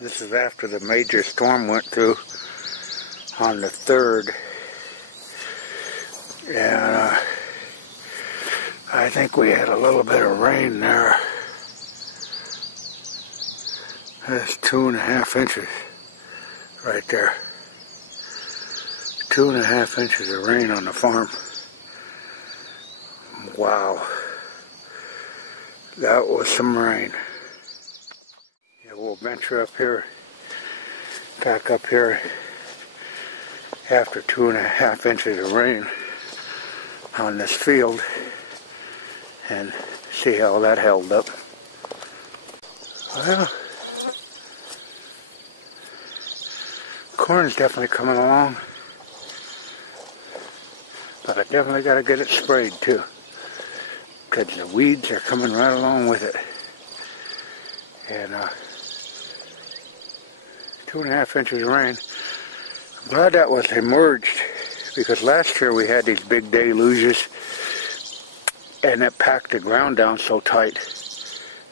This is after the major storm went through on the 3rd. And I think we had a little bit of rain there. That's 2.5 inches right there. 2.5 inches of rain on the farm. Wow. That was some rain. Yeah, we'll venture up here, back up here after 2.5 inches of rain on this field and see how that held up. Well, corn's definitely coming along, but I definitely got to get it sprayed too, because the weeds are coming right along with it. And 2.5 inches of rain. I'm glad that was emerged, because last year we had these big deluges and it packed the ground down so tight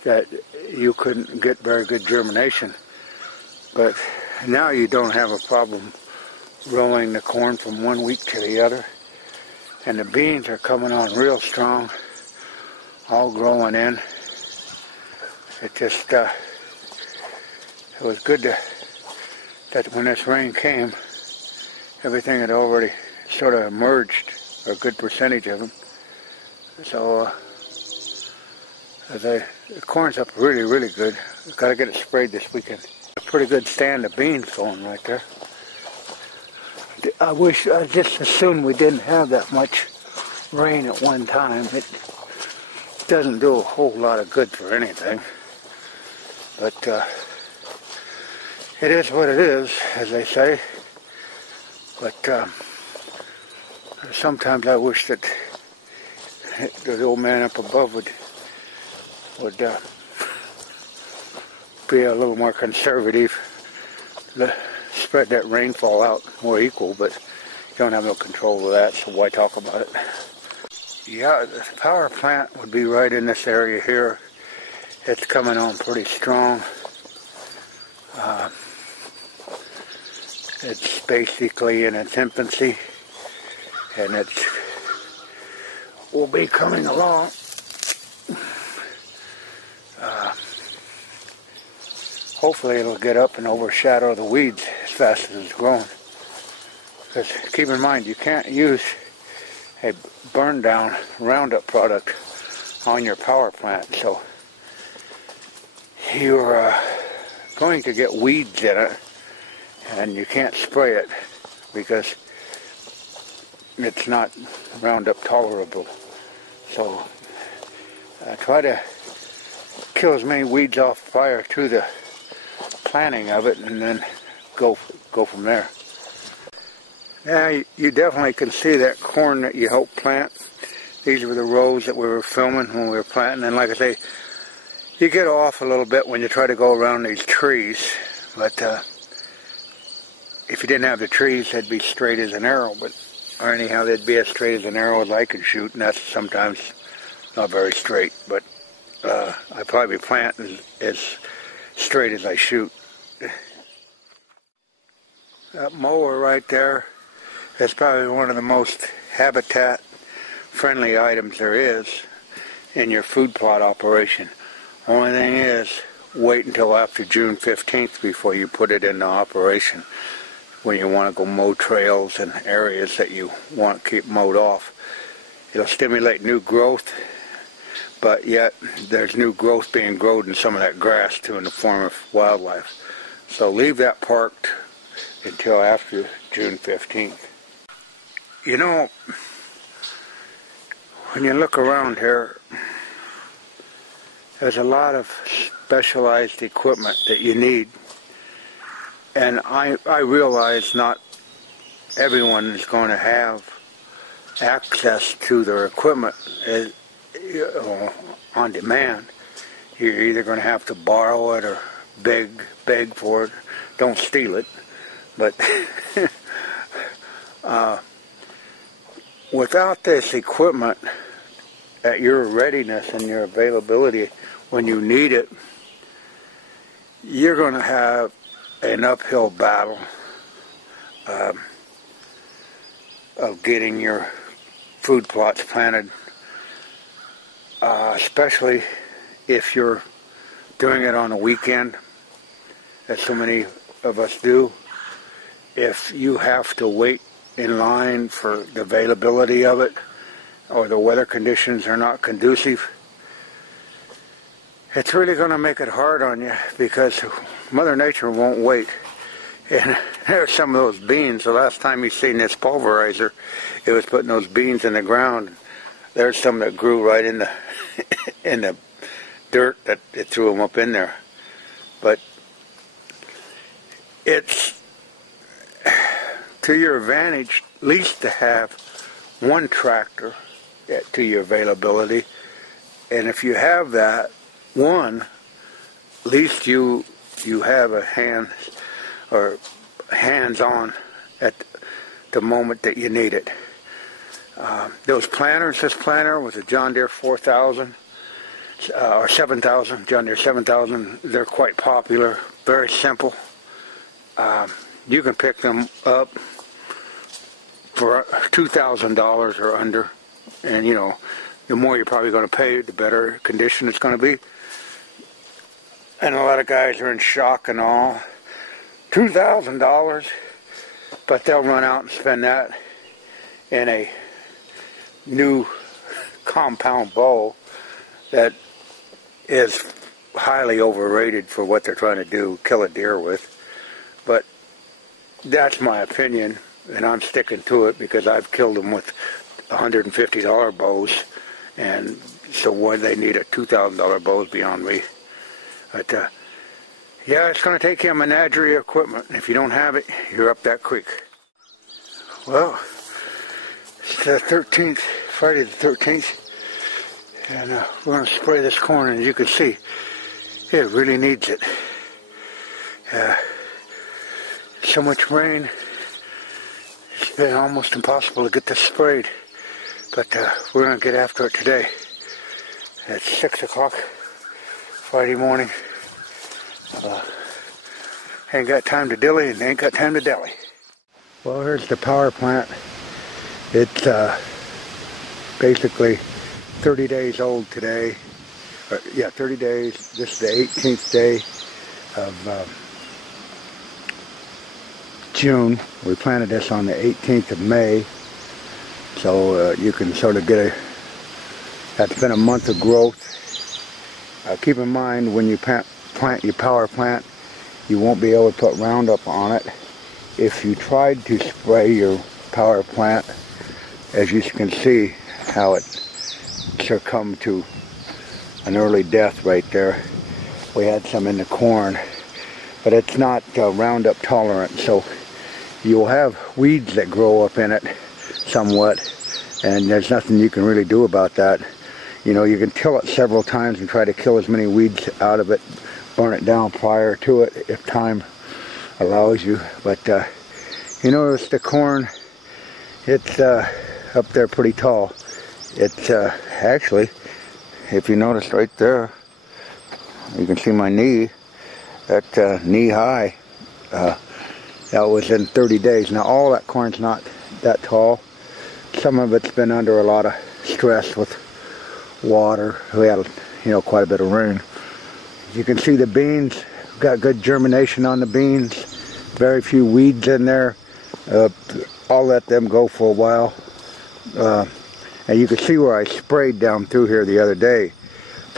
that you couldn't get very good germination. But now you don't have a problem rolling the corn from one week to the other. And the beans are coming on real strong, all growing in. It just, it was good that when this rain came, everything had already sort of emerged, or a good percentage of them. So, the corn's up really, really good. Got to get it sprayed this weekend. A pretty good stand of beans going right there. I just assumed we didn't have that much rain at one time. It doesn't do a whole lot of good for anything. But it is what it is, as they say. But sometimes I wish that the old man up above would be a little more conservative, spread that rainfall out more equal, but you don't have no control of that, so why talk about it? Yeah, the power plant would be right in this area here. It's coming on pretty strong. It's basically in its infancy, and it will be coming along. Hopefully it'll get up and overshadow the weeds as fast as it's growing. Because keep in mind, you can't use a burn down Roundup product on your power plant, so you're going to get weeds in it, and you can't spray it because it's not Roundup tolerable. So try to kill as many weeds off prior to the planting of it, and then go from there. Yeah, you definitely can see that corn that you helped plant. These were the rows that we were filming when we were planting, and like I say, you get off a little bit when you try to go around these trees, but if you didn't have the trees, they'd be straight as an arrow, or anyhow, they'd be as straight as an arrow as I could shoot, and that's sometimes not very straight, but I probably plant as straight as I shoot. That mower right there is probably one of the most habitat-friendly items there is in your food plot operation. Only thing is, wait until after June 15th before you put it into operation, when you want to go mow trails and areas that you want to keep mowed off. It'll stimulate new growth, but yet there's new growth being grown in some of that grass too in the form of wildlife. So leave that parked until after June 15th. You know, when you look around here, there's a lot of specialized equipment that you need. And I realize not everyone is going to have access to their equipment on demand. You're either going to have to borrow it or beg for it. Don't steal it. But without this equipment at your readiness and your availability when you need it, you're going to have an uphill battle of getting your food plots planted, especially if you're doing it on a weekend, as so many of us do. If you have to wait in line for the availability of it, or the weather conditions are not conducive, it's really going to make it hard on you, because Mother Nature won't wait. And there's some of those beans. The last time you seen this pulverizer, it was putting those beans in the ground. There's some that grew right in the in the dirt that it threw them up in there. But it's to your advantage at least to have one tractor to your availability. And if you have that one, at least you have a hand or hands-on at the moment that you need it. Those planters, this planter was a John Deere 4000 or 7000, John Deere 7000. They're quite popular, very simple. You can pick them up for $2,000 or under, and you know, the more you're probably going to pay, the better condition it's going to be. And a lot of guys are in shock and all. $2,000, but they'll run out and spend that in a new compound bow that is highly overrated for what they're trying to do, kill a deer with. But that's my opinion, and I'm sticking to it because I've killed them with $150 bows, and so why they need a $2,000 bow is beyond me. But yeah, it's going to take you a menagerie of equipment. If you don't have it, you're up that creek. Well, it's the 13th, Friday the 13th, and we're going to spray this corn, and as you can see, it really needs it. So much rain, it's been almost impossible to get this sprayed, but we're going to get after it today. It's 6 o'clock Friday morning. Ain't got time to dilly and ain't got time to dally. Well, here's the power plant. It's basically 30 days old today. Yeah, 30 days. This is the 18th day of June. We planted this on the 18th of May. So you can sort of get that's been a month of growth. Keep in mind, when you plant your power plant, you won't be able to put Roundup on it. If you tried to spray your power plant, as you can see how it succumbed to an early death right there. We had some in the corn, but it's not Roundup tolerant, so you'll have weeds that grow up in it somewhat, and there's nothing you can really do about that. You know, you can till it several times and try to kill as many weeds out of it, burn it down prior to it if time allows you. But you notice the corn, it's up there pretty tall. It's actually, if you notice right there, you can see my knee, that knee high. That was in 30 days. Now all that corn's not that tall. Some of it's been under a lot of stress with water. We had, you know, quite a bit of rain. You can see the beans, got good germination on the beans. Very few weeds in there. I'll let them go for a while. And you can see where I sprayed down through here the other day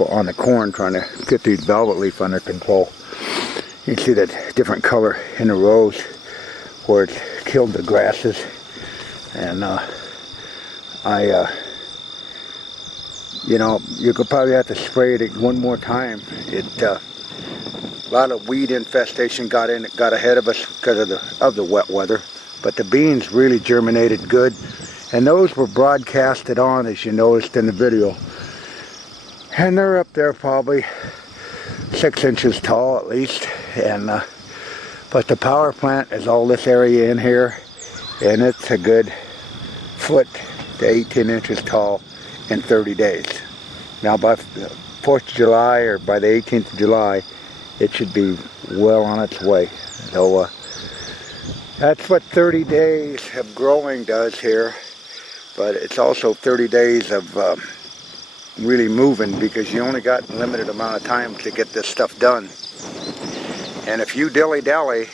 on the corn, trying to get these velvet leaf under control. You can see that different color in the rows where it killed the grasses. And you know, you could probably have to spray it one more time. A lot of weed infestation got ahead of us because of the wet weather. But the beans really germinated good, and those were broadcasted on, as you noticed in the video. And they're up there probably 6 inches tall at least. And but the power plant is all this area in here, and it's a good foot to 18 inches tall in 30 days. Now by the 4th of July, or by the 18th of July, it should be well on its way. So that's what 30 days of growing does here, but it's also 30 days of really moving, because you only got a limited amount of time to get this stuff done. And if you dilly-dally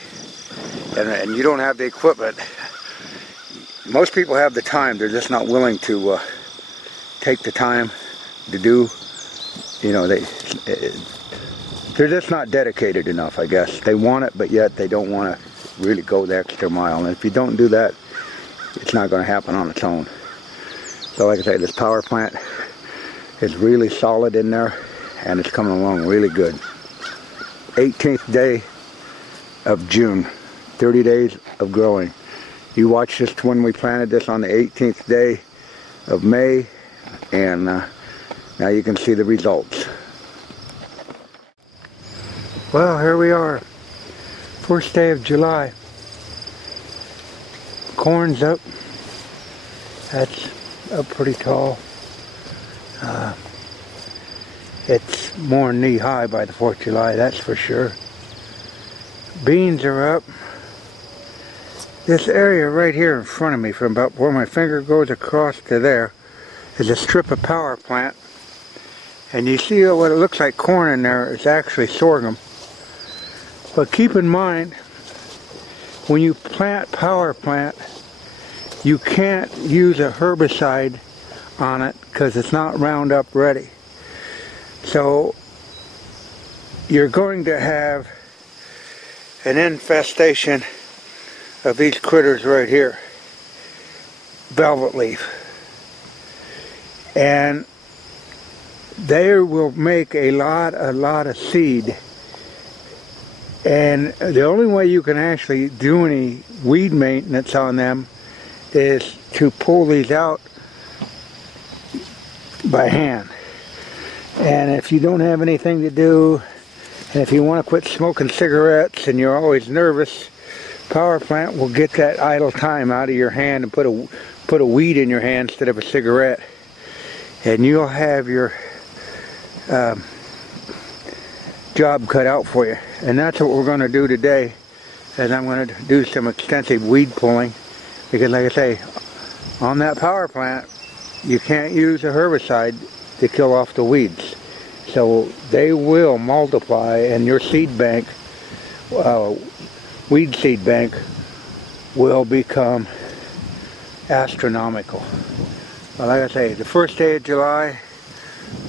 and you don't have the equipment, most people have the time, they're just not willing to take the time to do, you know, they're just not dedicated enough, I guess. They want it, but yet they don't want to really go the extra mile. And if you don't do that, it's not going to happen on its own. So like I say, this power plant is really solid in there, and it's coming along really good. 18th day of June, 30 days of growing. You watch this when we planted this on the 18th day of May, and now you can see the results. Well, here we are, first day of July. Corn's up. That's up pretty tall. It's more than knee-high by the 4th of July, that's for sure. Beans are up. This area right here in front of me, from about where my finger goes across to there, is a strip of power plant. And you see what it looks like corn in there is actually sorghum. But keep in mind, when you plant power plant, you can't use a herbicide on it because it's not Roundup ready. So you're going to have an infestation of these critters right here, velvet leaf, and they will make a lot of seed. And the only way you can actually do any weed maintenance on them is to pull these out by hand. And if you don't have anything to do, and if you want to quit smoking cigarettes and you're always nervous, power plant will get that idle time out of your hand and put a weed in your hand instead of a cigarette, and you'll have your job cut out for you. And that's what we're going to do today, is I'm going to do some extensive weed pulling, because like I say, on that power plant you can't use a herbicide to kill off the weeds. So they will multiply, and your seed bank, weed seed bank, will become astronomical. Well, like I say, the first day of July,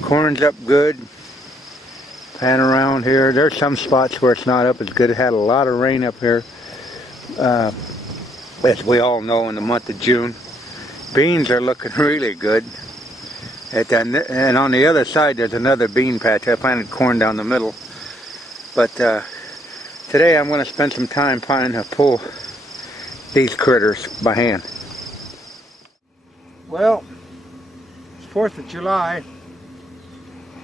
corn's up good. Pan around here, there's some spots where it's not up as good. It had a lot of rain up here, as we all know, in the month of June. Beans are looking really good. And on the other side there's another bean patch. I planted corn down the middle. But today I'm going to spend some time trying to pull these critters by hand. Well, it's 4th of July,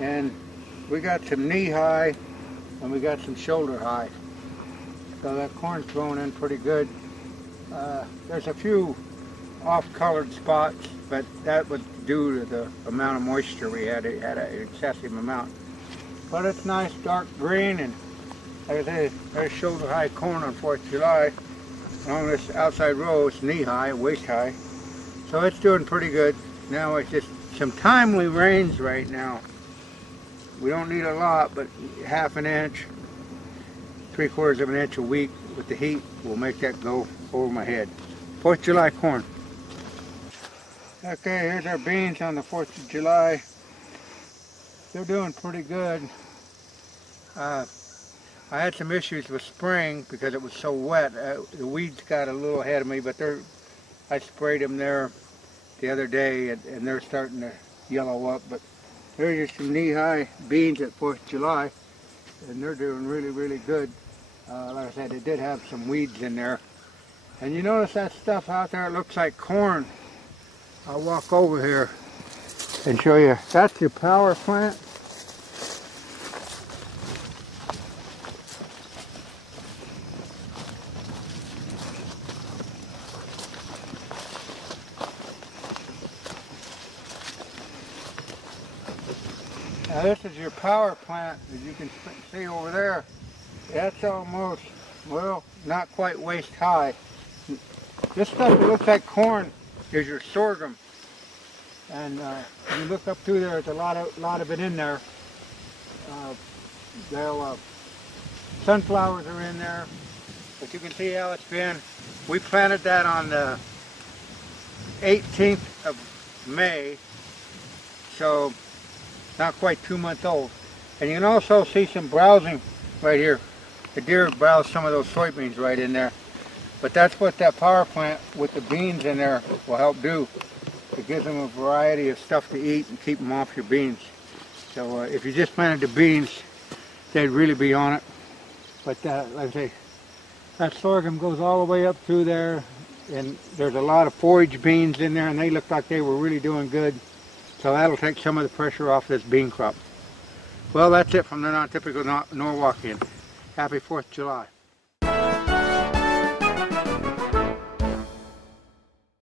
and we got some knee-high and we got some shoulder-high. So that corn's growing in pretty good. There's a few off-colored spots, but that was due to the amount of moisture we had. It had an excessive amount. But it's nice dark green, and like I say, there's shoulder-high corn on 4th of July. Along this outside row, it's knee-high, waist-high. So it's doing pretty good. Now it's just some timely rains right now. We don't need a lot, but half an inch, 3/4 of an inch a week with the heat will make that go over my head. 4th of July corn. Okay, here's our beans on the 4th of July. They're doing pretty good. I had some issues with spring because it was so wet. The weeds got a little ahead of me, but I sprayed them there the other day, and they're starting to yellow up. But here's just some knee-high beans at 4th of July, and they're doing really, really good. Like I said, they did have some weeds in there. And you notice that stuff out there, it looks like corn. I'll walk over here and show you. That's your power plant. Now this is your power plant, as you can see over there. That's almost, well, not quite waist high. This stuff that looks like corn is your sorghum. And when you look up through there, there's a lot of it in there. Sunflowers are in there. But you can see how it's been. We planted that on the 18th of May. So not quite 2 months old. And you can also see some browsing right here. The deer browse some of those soybeans right in there. But that's what that power plant with the beans in there will help do. It gives them a variety of stuff to eat and keep them off your beans. So if you just planted the beans, they'd really be on it. But like I say, that sorghum goes all the way up through there. And there's a lot of forage beans in there, and they look like they were really doing good. So that'll take some of the pressure off this bean crop. Well, that's it from the Non-Typical Norwalkian. Happy 4th of July.